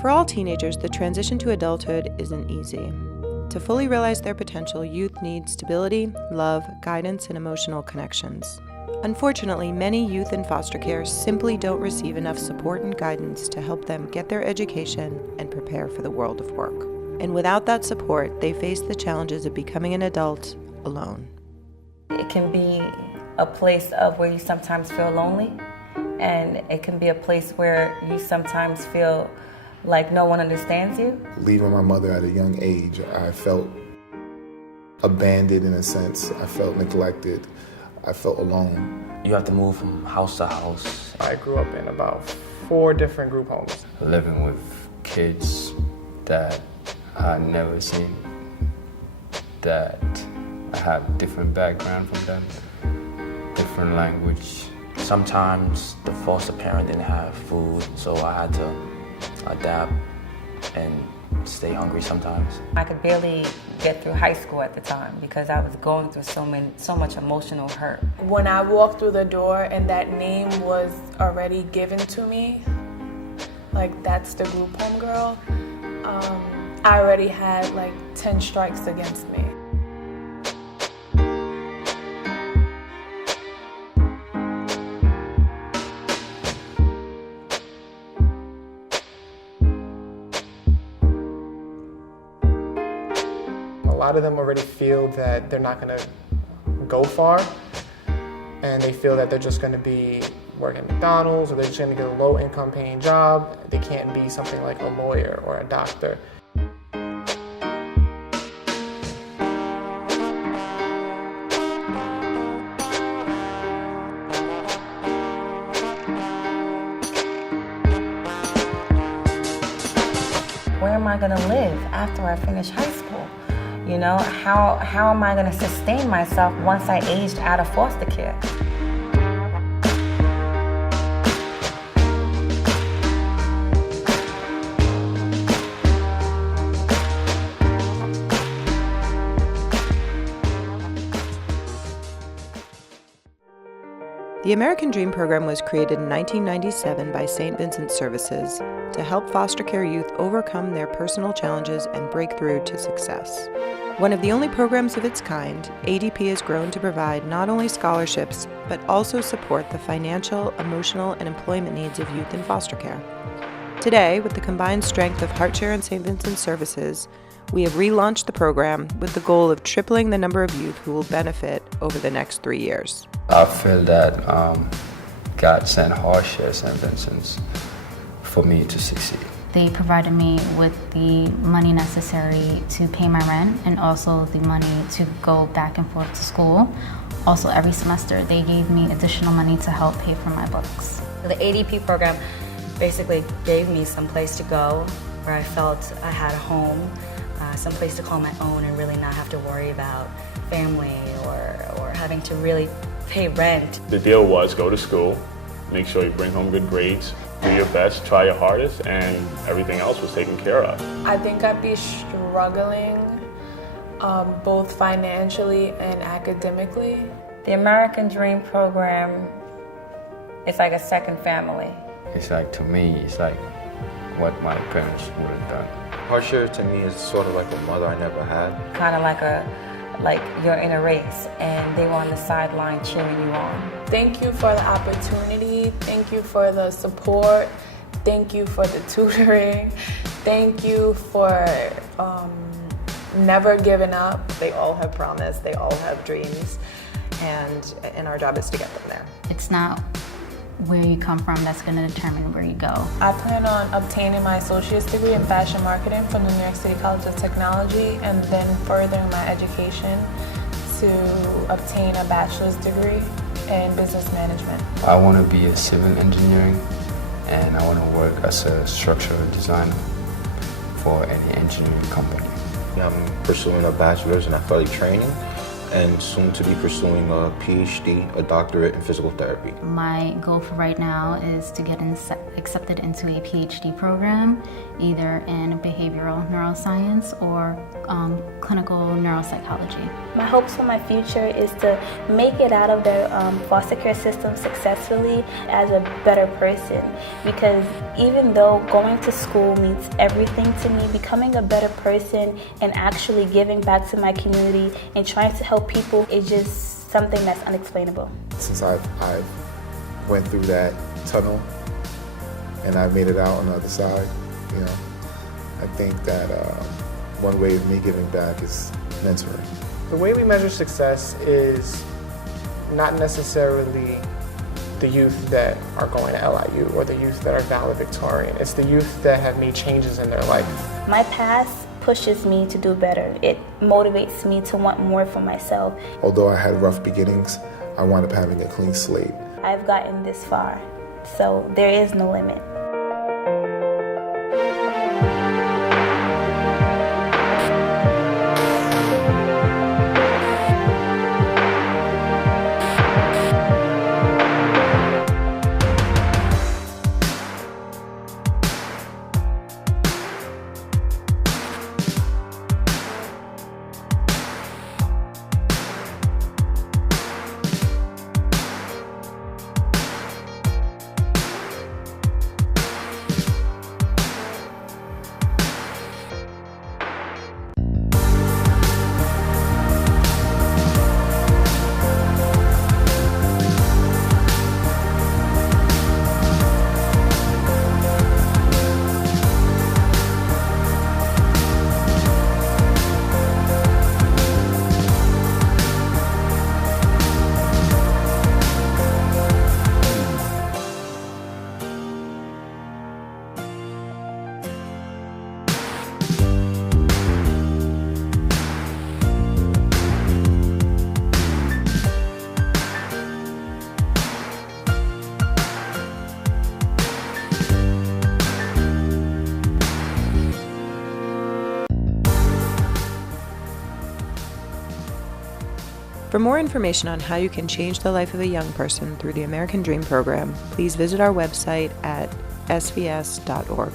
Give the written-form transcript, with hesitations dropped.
For all teenagers, the transition to adulthood isn't easy. To fully realize their potential, youth need stability, love, guidance, and emotional connections. Unfortunately, many youth in foster care simply don't receive enough support and guidance to help them get their education and prepare for the world of work. And without that support, they face the challenges of becoming an adult alone. It can be a place of where you sometimes feel lonely, and it can be a place where you sometimes feel like no one understands you. Leaving my mother at a young age, I felt abandoned in a sense. I felt neglected. I felt alone. You have to move from house to house. I grew up in about 4 different group homes. Living with kids that I had never seen, that I have different background from them, different language. Sometimes the foster parent didn't have food, so I had to adapt and stay hungry sometimes. I could barely get through high school at the time because I was going through so much emotional hurt. When I walked through the door and that name was already given to me, like that's the group home girl, I already had like 10 strikes against me. A lot of them already feel that they're not going to go far, and they feel that they're just going to be working at McDonald's, or they're just going to get a low-income paying job. They can't be something like a lawyer or a doctor. Where am I going to live after I finish high school? You know, how am I going to sustain myself once I aged out of foster care? The American Dream Program was created in 1997 by St. Vincent Services to help foster care youth overcome their personal challenges and break through to success. One of the only programs of its kind, ADP has grown to provide not only scholarships, but also support the financial, emotional, and employment needs of youth in foster care. Today, with the combined strength of HeartShare and St. Vincent Services, we have relaunched the program with the goal of tripling the number of youth who will benefit over the next 3 years. I feel that God sent HeartShare St. Vincent's for me to succeed. They provided me with the money necessary to pay my rent and also the money to go back and forth to school. Also, every semester they gave me additional money to help pay for my books. The ADP program basically gave me some place to go where I felt I had a home, some place to call my own and really not have to worry about family or having to really pay rent. The deal was go to school, make sure you bring home good grades, do your best, try your hardest, and everything else was taken care of. I think I'd be struggling both financially and academically. The American Dream program is like a second family. It's like, to me, it's like what my parents would have done. HeartShare to me is sort of like a mother I never had. Kind of like you're in a race and they were on the sideline cheering you on. Thank you for the opportunity. Thank you for the support. Thank you for the tutoring. Thank you for never giving up. They all have promise, they all have dreams, and our job is to get them there. It's not where you come from that's going to determine where you go. I plan on obtaining my associate's degree in fashion marketing from the New York City College of Technology and then furthering my education to obtain a bachelor's degree in business management. I want to be a civil engineering, and I want to work as a structural designer for any engineering company. I'm pursuing a bachelor's in athletic training, and soon to be pursuing a PhD, a doctorate in physical therapy. My goal for right now is to get accepted into a PhD program, either in behavioral neuroscience or clinical neuropsychology. My hopes for my future is to make it out of the foster care system successfully as a better person, because even though going to school means everything to me, becoming a better person and actually giving back to my community and trying to help people is just something that's unexplainable. Since I've went through that tunnel and I've made it out on the other side, you know, I think that one way of me giving back is mentoring. The way we measure success is not necessarily the youth that are going to LIU or the youth that are valedictorian. It's the youth that have made changes in their life. My past pushes me to do better. It motivates me to want more for myself. Although I had rough beginnings, I wound up having a clean slate. I've gotten this far, so there is no limit. For more information on how you can change the life of a young person through the American Dream Program, please visit our website at svs.org.